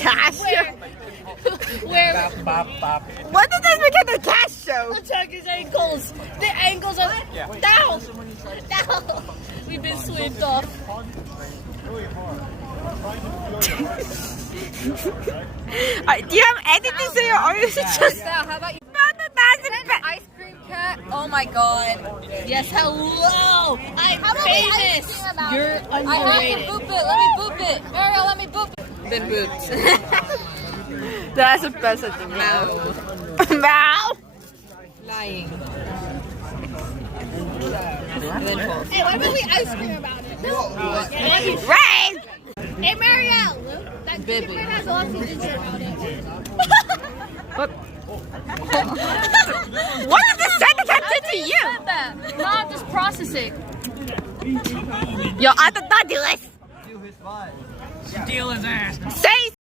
cash show? Where? What did this become a cash show? Check his ankles. The ankles are down. Down. We've been swept off. Do you have anything to say or is it just... Sal, how about you? Ice Cream cat. Oh my god. Yes, hello. I'm famous. You're underrated. I have to boop it. Let me boop it. Mario, let me boop it. Been booped. That's the best of the meow. Meow. Lying. Hey, what about we ice cream about it? No. Ray! Hey, Marielle. That baby has oxygen about it. What? What did this sentence do to you? No, I'm just processing. Yo, I did not do this. Do his butt. Say